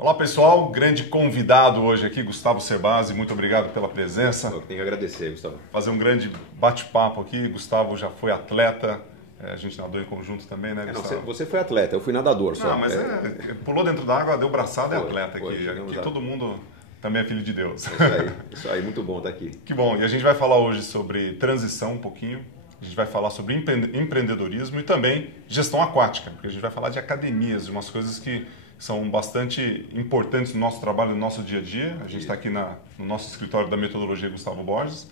Olá pessoal, grande convidado hoje aqui, Gustavo Cerbasi, muito obrigado pela presença. Eu tenho que agradecer, Gustavo. Fazer um grande bate-papo aqui, Gustavo já foi atleta, a gente nadou em conjunto também, né, Gustavo? Não, você foi atleta, eu fui nadador só. Não, mas pulou dentro da água, deu braçada e atleta aqui. Aqui todo mundo também é filho de Deus. Isso aí, muito bom estar aqui. Que bom, e a gente vai falar hoje sobre transição um pouquinho, a gente vai falar sobre empreendedorismo e também gestão aquática, porque a gente vai falar de academias, de umas coisas que são bastante importantes no nosso trabalho, no nosso dia a dia. A gente está aqui no nosso escritório da Metodologia Gustavo Borges.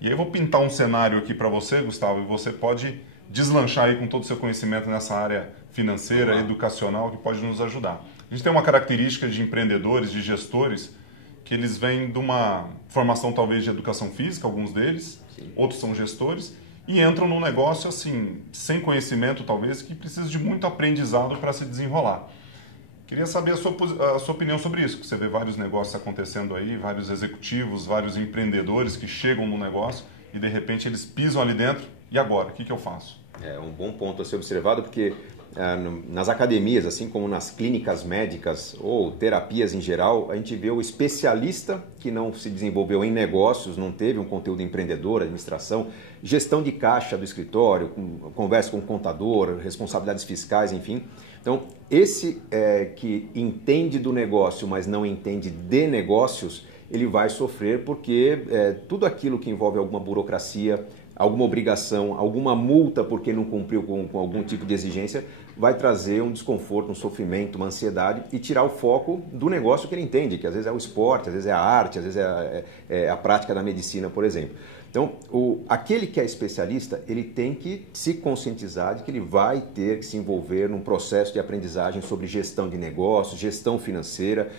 E aí eu vou pintar um cenário aqui para você, Gustavo, e você pode deslanchar aí com todo o seu conhecimento nessa área financeira, educacional, que pode nos ajudar. A gente tem uma característica de empreendedores, de gestores, que eles vêm de uma formação talvez de educação física, alguns deles, sim, outros são gestores, e entram num negócio assim, sem conhecimento talvez, que precisa de muito aprendizado para se desenrolar. Queria saber a sua opinião sobre isso, que você vê vários negócios acontecendo aí, vários executivos, vários empreendedores que chegam no negócio e de repente eles pisam ali dentro, e agora? O que eu faço? É um bom ponto a ser observado, porque nas academias, assim como nas clínicas médicas ou terapias em geral, a gente vê o especialista que não se desenvolveu em negócios, não teve um conteúdo empreendedor, administração, gestão de caixa do escritório, conversa com o contador, responsabilidades fiscais, enfim. Então, esse que entende do negócio, mas não entende de negócios, ele vai sofrer porque tudo aquilo que envolve alguma burocracia, alguma obrigação, alguma multa porque não cumpriu com algum tipo de exigência, vai trazer um desconforto, um sofrimento, uma ansiedade e tirar o foco do negócio que ele entende, que às vezes é o esporte, às vezes é a arte, às vezes é a prática da medicina, por exemplo. Então, aquele que é especialista, ele tem que se conscientizar de que ele vai ter que se envolver num processo de aprendizagem sobre gestão de negócios, gestão financeira,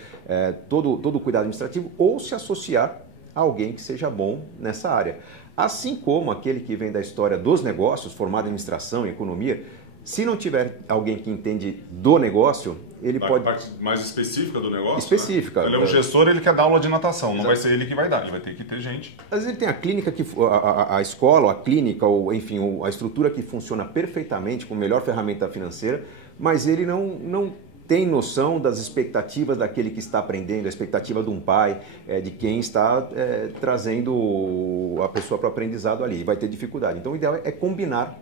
todo o cuidado administrativo, ou se associar a alguém que seja bom nessa área. Assim como aquele que vem da história dos negócios, formado em administração e economia, se não tiver alguém que entende do negócio, ele pode... Parte mais específica do negócio? Específica. Né? Ele é um gestor, ele quer dar aula de natação, não vai ser ele que vai dar, ele vai ter que ter gente. Às vezes ele tem a clínica, a escola, a clínica, ou enfim, a estrutura que funciona perfeitamente, com a melhor ferramenta financeira, mas ele não tem noção das expectativas daquele que está aprendendo, a expectativa de um pai, de quem está trazendo a pessoa para o aprendizado ali, vai ter dificuldade. Então o ideal é combinar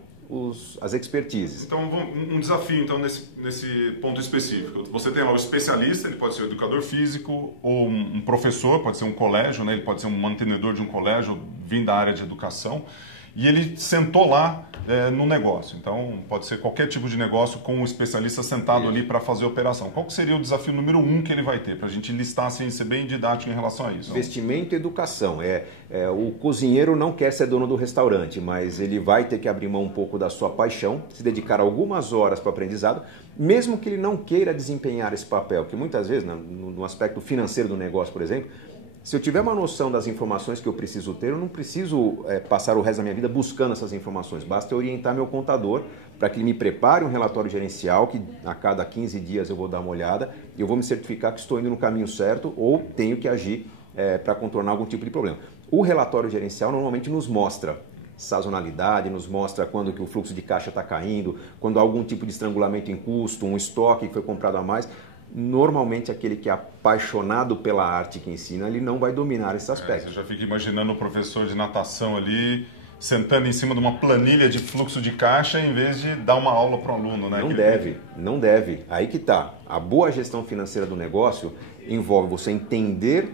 as expertises. Então um desafio então nesse ponto específico. Você tem lá o especialista, ele pode ser um educador físico ou um professor, pode ser um colégio, né? Ele pode ser um mantenedor de um colégio, vindo da área de educação. E ele sentou lá no negócio. Então, pode ser qualquer tipo de negócio com um especialista sentado ali para fazer a operação. Qual que seria o desafio número 1 que ele vai ter? Para a gente listar, assim, ser bem didático em relação a isso. Investimento e educação. O cozinheiro não quer ser dono do restaurante, mas ele vai ter que abrir mão um pouco da sua paixão, se dedicar algumas horas para o aprendizado, mesmo que ele não queira desempenhar esse papel. Porque muitas vezes, no aspecto financeiro do negócio, por exemplo, se eu tiver uma noção das informações que eu preciso ter, eu não preciso passar o resto da minha vida buscando essas informações. Basta eu orientar meu contador para que ele me prepare um relatório gerencial, que a cada 15 dias eu vou dar uma olhada e eu vou me certificar que estou indo no caminho certo ou tenho que agir para contornar algum tipo de problema. O relatório gerencial normalmente nos mostra sazonalidade, nos mostra quando que o fluxo de caixa está caindo, quando há algum tipo de estrangulamento em custo, um estoque que foi comprado a mais. Normalmente aquele que é apaixonado pela arte que ensina, ele não vai dominar esse aspecto. Você já fica imaginando o professor de natação ali, sentando em cima de uma planilha de fluxo de caixa em vez de dar uma aula para o aluno, né? Não deve. Aí que está. A boa gestão financeira do negócio envolve você entender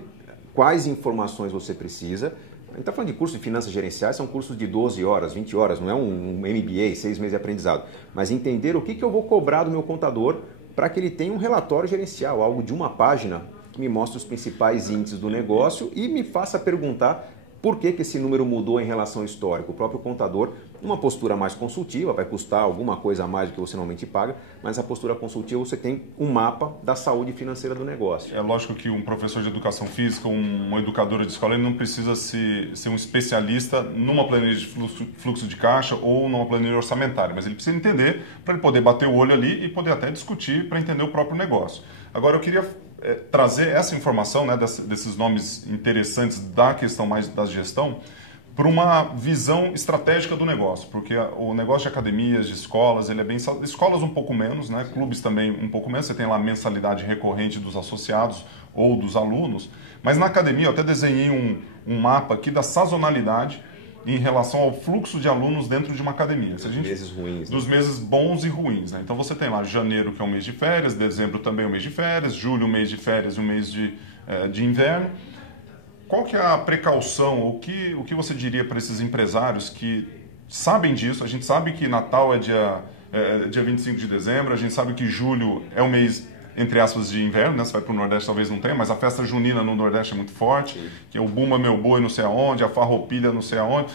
quais informações você precisa. A gente está falando de cursos de finanças gerenciais, são cursos de 12 horas, 20 horas, não é um MBA, 6 meses de aprendizado. Mas entender o que eu vou cobrar do meu contador para que ele tenha um relatório gerencial, algo de uma página que me mostre os principais índices do negócio e me faça perguntar por que esse número mudou em relação ao histórico. O próprio contador, numa postura mais consultiva, vai custar alguma coisa a mais do que você normalmente paga, mas a postura consultiva você tem um mapa da saúde financeira do negócio. É lógico que um professor de educação física, uma educadora de escola, ele não precisa ser um especialista numa planilha de fluxo de caixa ou numa planilha orçamentária, mas ele precisa entender para ele poder bater o olho ali e poder até discutir para entender o próprio negócio. Agora eu queria trazer essa informação, né, desses nomes interessantes da questão mais da gestão, para uma visão estratégica do negócio, porque o negócio de academias, de escolas, ele é bem... Escolas um pouco menos, né? Clubes também um pouco menos, você tem lá a mensalidade recorrente dos associados ou dos alunos, mas na academia eu até desenhei um mapa aqui da sazonalidade em relação ao fluxo de alunos dentro de uma academia. Dos meses ruins. Dos meses bons e ruins, né? Então você tem lá janeiro, que é um mês de férias, dezembro também é um mês de férias, julho um mês de férias e um mês de inverno. Qual que é a precaução, o que você diria para esses empresários que sabem disso? A gente sabe que Natal é dia 25 de dezembro, a gente sabe que julho é um mês, entre aspas, de inverno, né? Você vai para o Nordeste, talvez não tenha, mas a festa junina no Nordeste é muito forte, que é o Bumba Meu Boi não sei aonde, a Farroupilha não sei aonde.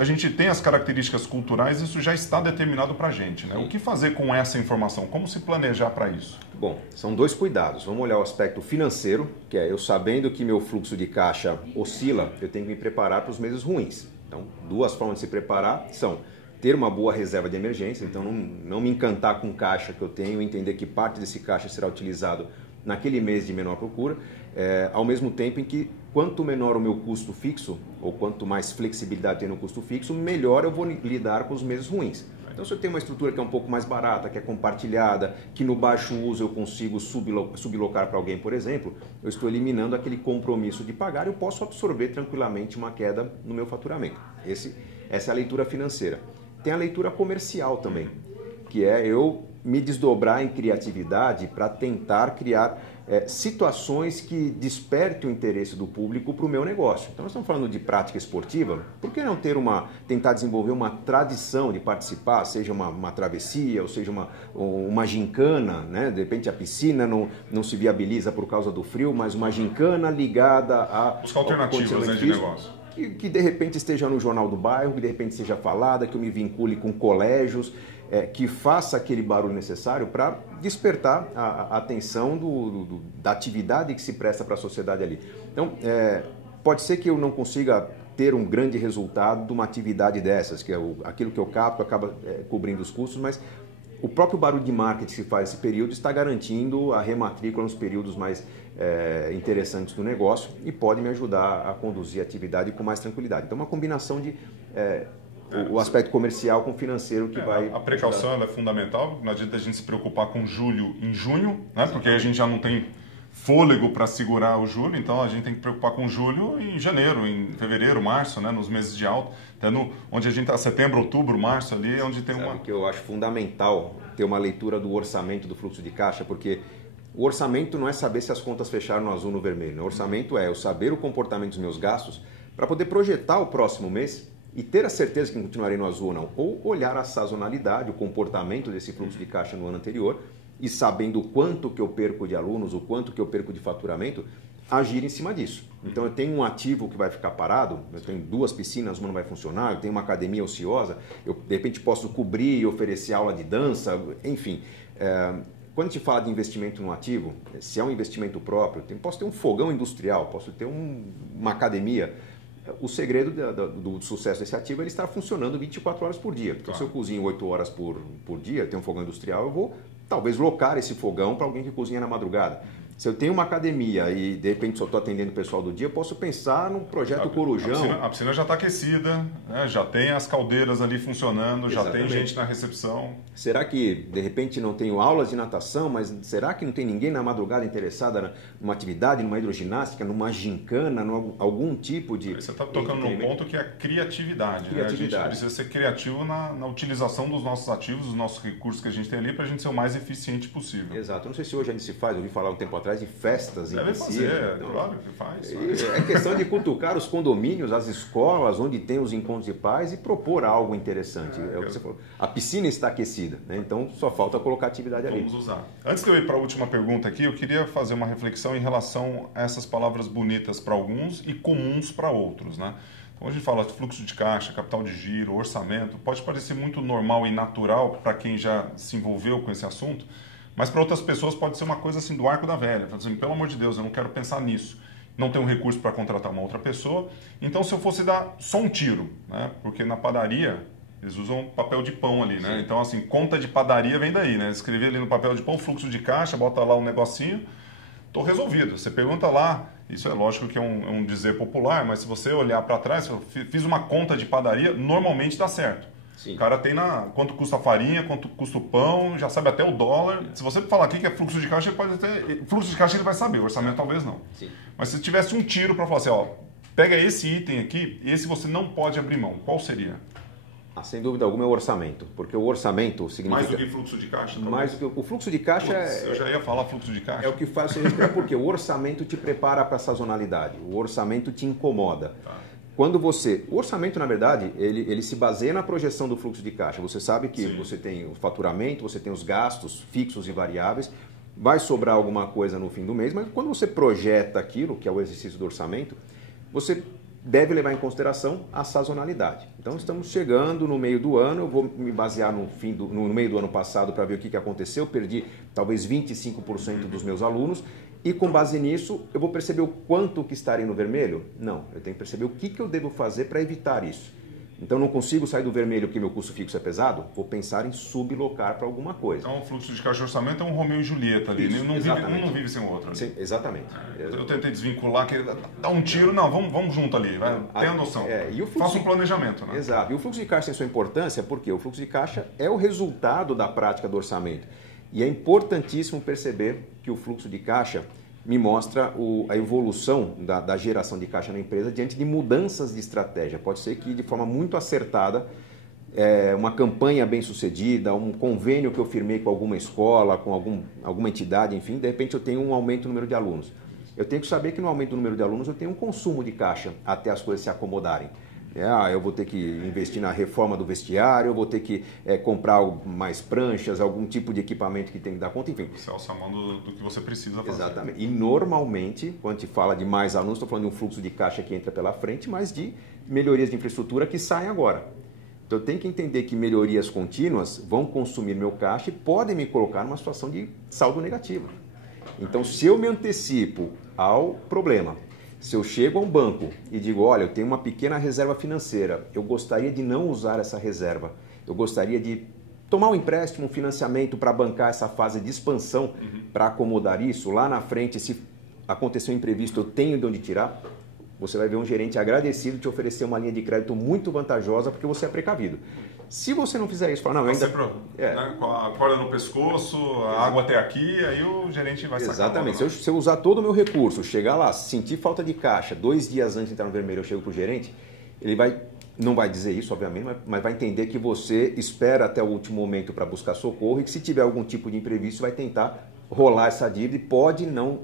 A gente tem as características culturais, isso já está determinado para a gente, né? O que fazer com essa informação? Como se planejar para isso? Bom, são dois cuidados. Vamos olhar o aspecto financeiro, que é eu sabendo que meu fluxo de caixa oscila, eu tenho que me preparar para os meses ruins. Então, duas formas de se preparar são ter uma boa reserva de emergência, então não me encantar com o caixa que eu tenho, entender que parte desse caixa será utilizado naquele mês de menor procura, ao mesmo tempo em que quanto menor o meu custo fixo, ou quanto mais flexibilidade tem no custo fixo, melhor eu vou lidar com os meses ruins. Então, se eu tenho uma estrutura que é um pouco mais barata, que é compartilhada, que no baixo uso eu consigo sublocar para alguém, por exemplo, eu estou eliminando aquele compromisso de pagar e eu posso absorver tranquilamente uma queda no meu faturamento. Essa é a leitura financeira. Tem a leitura comercial também, que é eu me desdobrar em criatividade para tentar criar situações que despertem o interesse do público para o meu negócio. Então, nós estamos falando de prática esportiva, por que não tentar desenvolver uma tradição de participar, seja uma travessia, ou seja uma gincana, né? De repente a piscina não se viabiliza por causa do frio, mas uma gincana ligada a... Buscar alternativas, né, de negócio. Que de repente esteja no jornal do bairro, que de repente seja falada, que eu me vincule com colégios, que faça aquele barulho necessário para despertar a atenção da atividade que se presta para a sociedade ali. Então, pode ser que eu não consiga ter um grande resultado de uma atividade dessas, que é aquilo que eu capto acaba cobrindo os custos, mas o próprio barulho de marketing que se faz nesse período está garantindo a rematrícula nos períodos mais interessantes do negócio e pode me ajudar a conduzir a atividade com mais tranquilidade. Então, uma combinação de o aspecto comercial com o financeiro que vai... A precaução ela é fundamental, não adianta a gente se preocupar com julho em junho, né? Porque aí a gente já não tem fôlego para segurar o julho, então a gente tem que preocupar com julho em janeiro, em fevereiro, março, né? Nos meses de alta, onde a gente está setembro, outubro, março ali, é onde tem Sabe que eu acho fundamental ter uma leitura do orçamento do fluxo de caixa, porque o orçamento não é saber se as contas fecharam no azul ou no vermelho, o orçamento é eu saber o comportamento dos meus gastos para poder projetar o próximo mês e ter a certeza que continuarei no azul ou não, ou olhar a sazonalidade, o comportamento desse fluxo de caixa no ano anterior e sabendo o quanto que eu perco de alunos, o quanto que eu perco de faturamento, agir em cima disso. Então eu tenho um ativo que vai ficar parado, eu tenho 2 piscinas, uma não vai funcionar, eu tenho uma academia ociosa, eu de repente posso cobrir e oferecer aula de dança, enfim. Quando a gente fala de investimento no ativo, se é um investimento próprio, posso ter um fogão industrial, posso ter uma academia. O segredo do sucesso desse ativo é ele estar funcionando 24 horas por dia. Então, se eu cozinho 8 horas por dia, tenho um fogão industrial, eu vou talvez locar esse fogão para alguém que cozinha na madrugada. Se eu tenho uma academia e de repente só estou atendendo o pessoal do dia, eu posso pensar num projeto Corujão. A piscina já está aquecida, né? Já tem as caldeiras ali funcionando, Exatamente. Já tem gente na recepção. Será que de repente não tenho aulas de natação, mas será que não tem ninguém na madrugada interessada numa atividade, numa hidroginástica, numa gincana, algum tipo de... Você está tocando num ponto que é a criatividade. Né? A gente precisa ser criativo na utilização dos nossos ativos, dos nossos recursos que a gente tem ali para a gente ser o mais eficiente possível. Exato. Eu não sei se hoje ainda se faz, eu ouvi falar um tempo atrás de festas em piscina. Então, claro que faz. É questão de cutucar os condomínios, as escolas, onde tem os encontros de pais e propor algo interessante. É o que você falou. A piscina está aquecida, né? Então só falta colocar atividade ali. Vamos usar. Antes de eu ir para a última pergunta aqui, eu queria fazer uma reflexão em relação a essas palavras bonitas para alguns e comuns para outros, né? Então a gente fala de fluxo de caixa, capital de giro, orçamento, pode parecer muito normal e natural para quem já se envolveu com esse assunto, mas para outras pessoas pode ser uma coisa assim do arco da velha. Assim, pelo amor de Deus, eu não quero pensar nisso. Não tenho recurso para contratar uma outra pessoa. Então, se eu fosse dar só um tiro, né? Porque na padaria eles usam papel de pão ali, né? Sim. Então, assim, conta de padaria vem daí, né? Escrever ali no papel de pão, fluxo de caixa, bota lá um negocinho. estou resolvido. Você pergunta lá, isso é lógico que é um dizer popular, mas se você olhar para trás, eu fiz uma conta de padaria, normalmente dá certo. Sim. O cara tem quanto custa a farinha, quanto custa o pão, já sabe até o dólar. Se você falar aqui que é fluxo de caixa, ele pode até... Fluxo de caixa ele vai saber, o orçamento talvez não. Sim. Mas se tivesse um tiro para falar assim, ó, pega esse item aqui, esse você não pode abrir mão, qual seria? Sem dúvida alguma é o orçamento, porque o orçamento significa... Mais do que fluxo de caixa? Talvez. Mais do que o fluxo de caixa eu já ia falar fluxo de caixa. É o que faz você respirar, porque o orçamento te prepara para a sazonalidade, o orçamento te incomoda. Tá. Quando você... O orçamento, na verdade, ele se baseia na projeção do fluxo de caixa. Você sabe que Sim. Você tem o faturamento, você tem os gastos fixos e variáveis, vai sobrar alguma coisa no fim do mês, mas quando você projeta aquilo, que é o exercício do orçamento, você deve levar em consideração a sazonalidade. Então, estamos chegando no meio do ano, eu vou me basear no meio do ano passado para ver o que aconteceu, perdi talvez 25% dos meus alunos, e com base nisso, eu vou perceber o quanto que estarei no vermelho? Não, eu tenho que perceber o que eu devo fazer para evitar isso. Então, não consigo sair do vermelho porque meu custo fixo é pesado? Vou pensar em sublocar para alguma coisa. Então, o fluxo de caixa de orçamento é um Romeu e Julieta ali, isso, um não vive sem o outro. Sim, exatamente. Eu tentei desvincular, que dá um tiro, não, vamos junto ali, tenha noção. E o faça um planejamento. Né? Exato. E o fluxo de caixa tem sua importância porque o fluxo de caixa é o resultado da prática do orçamento. E é importantíssimo perceber que o fluxo de caixa me mostra a evolução da geração de caixa na empresa diante de mudanças de estratégia. Pode ser que de forma muito acertada, uma campanha bem sucedida, um convênio que eu firmei com alguma escola, com alguma entidade, enfim, de repente eu tenho um aumento no número de alunos. Eu tenho que saber que no aumento do número de alunos eu tenho um consumo de caixa até as coisas se acomodarem. Eu vou ter que investir na reforma do vestiário, eu vou ter que comprar mais pranchas, algum tipo de equipamento que tem que dar conta, enfim. Você alça a mão do que você precisa fazer. Exatamente. E normalmente, quando a gente fala de mais alunos, estou falando de um fluxo de caixa que entra pela frente, mas de melhorias de infraestrutura que saem agora. Então eu tenho que entender que melhorias contínuas vão consumir meu caixa e podem me colocar numa situação de saldo negativo. Então, se eu me antecipo ao problema, se eu chego a um banco e digo, olha, eu tenho uma pequena reserva financeira, eu gostaria de não usar essa reserva, eu gostaria de tomar um empréstimo, um financiamento para bancar essa fase de expansão, para acomodar isso, lá na frente, se acontecer um imprevisto, eu tenho de onde tirar, você vai ver um gerente agradecido te oferecer uma linha de crédito muito vantajosa porque você é precavido. Se você não fizer isso, fala, não, ainda... Né, com a corda no pescoço, a água até aqui, aí o gerente vai sacar. Exatamente. Se eu usar todo o meu recurso, chegar lá, sentir falta de caixa, 2 dias antes de entrar no vermelho, eu chego para o gerente, ele não vai dizer isso, obviamente, mas vai entender que você espera até o último momento para buscar socorro e que se tiver algum tipo de imprevisto, vai tentar rolar essa dívida e pode não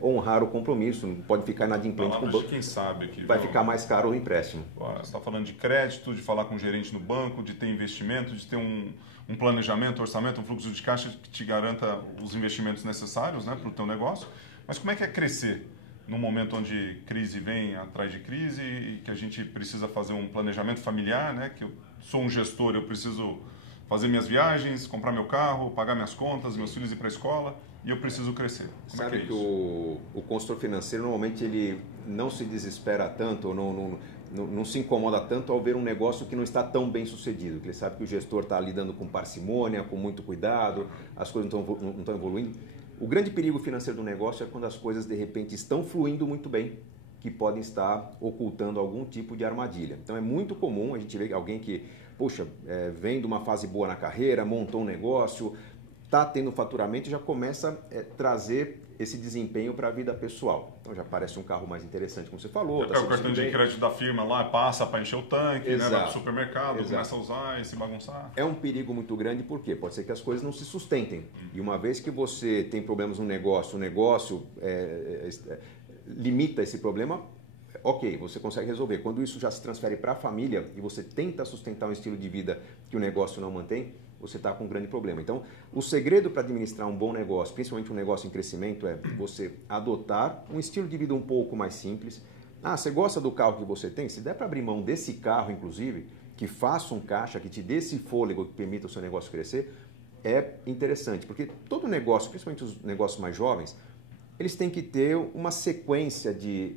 honrar o compromisso, pode ficar inadimplente com o banco. Quem sabe que vai ficar mais caro o empréstimo. Você está falando de crédito, de falar com o gerente no banco, de ter investimento, de ter um planejamento, orçamento, um fluxo de caixa que te garanta os investimentos necessários, né, para o teu negócio. Mas como é que é crescer num momento onde crise vem atrás de crise e que a gente precisa fazer um planejamento familiar, né, que eu sou um gestor, eu preciso fazer minhas viagens, comprar meu carro, pagar minhas contas, meus filhos ir para a escola e eu preciso crescer. Como Sabe é que é que o consultor financeiro normalmente ele não se desespera tanto, ou não se incomoda tanto ao ver um negócio que não está tão bem sucedido, que ele sabe que o gestor está lidando com parcimônia, com muito cuidado, as coisas não estão evoluindo. O grande perigo financeiro do negócio é quando as coisas de repente estão fluindo muito bem, que podem estar ocultando algum tipo de armadilha. Então é muito comum a gente ver alguém que, poxa, vem de uma fase boa na carreira, montou um negócio, está tendo faturamento e já começa a trazer esse desempenho para a vida pessoal. Então já parece um carro mais interessante, como você falou. Já pega o cartão de crédito da firma lá, passa para encher o tanque, né, vai para o supermercado, Exato. começa a usar e se bagunçar. É um perigo muito grande, porque pode ser que as coisas não se sustentem. E uma vez que você tem problemas no negócio, o negócio limita esse problema, ok, você consegue resolver. Quando isso já se transfere para a família e você tenta sustentar um estilo de vida que o negócio não mantém, você está com um grande problema. Então, o segredo para administrar um bom negócio, principalmente um negócio em crescimento, é você adotar um estilo de vida um pouco mais simples. Você gosta do carro que você tem? Se der para abrir mão desse carro, inclusive, que faça um caixa, que te dê esse fôlego que permita o seu negócio crescer, é interessante. Porque todo negócio, principalmente os negócios mais jovens, eles têm que ter uma sequência de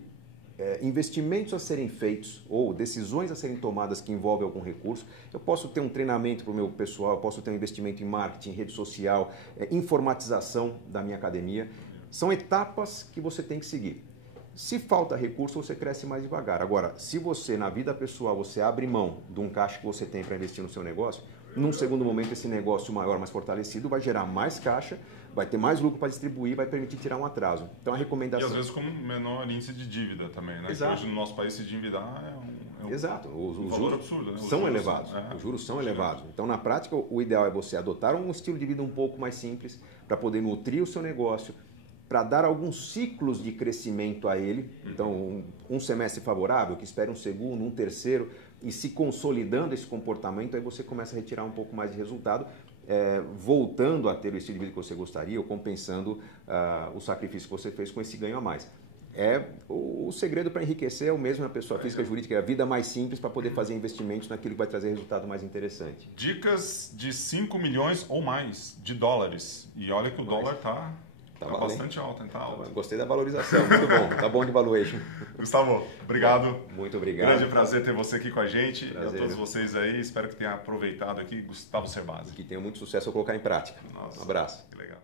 investimentos a serem feitos ou decisões a serem tomadas que envolvem algum recurso. Eu posso ter um treinamento para o meu pessoal, eu posso ter um investimento em marketing, rede social, informatização da minha academia. São etapas que você tem que seguir. Se falta recurso, você cresce mais devagar. Agora, se você, na vida pessoal, você abre mão de um caixa que você tem para investir no seu negócio, num segundo momento, esse negócio maior, mais fortalecido, vai gerar mais caixa, vai ter mais lucro para distribuir, vai permitir tirar um atraso. Então, a recomendação... E às vezes com menor índice de dívida também, né? Exato. Que hoje no nosso país se endividar é um Exato. Os valor juros absurdo, né? São elevados. Os juros são elevados. Então, na prática, o ideal é você adotar um estilo de vida um pouco mais simples para poder nutrir o seu negócio, para dar alguns ciclos de crescimento a ele. Então, um semestre favorável, que espere um segundo, um terceiro, e se consolidando esse comportamento, aí você começa a retirar um pouco mais de resultado, voltando a ter o estilo de vida que você gostaria ou compensando o sacrifício que você fez com esse ganho a mais. O segredo para enriquecer é o mesmo na pessoa física e jurídica, é a vida mais simples para poder fazer investimentos naquilo que vai trazer resultado mais interessante. Dicas de 5 milhões ou mais de dólares. E olha que o dólar está bastante alto, hein? Tá alto. Gostei da valorização, muito bom. Tá bom de valuation. Gustavo, obrigado. Muito obrigado. Grande prazer ter você aqui com a gente. Prazer, e a todos vocês aí. Espero que tenham aproveitado aqui. Gustavo Cerbasi. Que tenha muito sucesso ao colocar em prática. Nossa, um abraço. Que legal.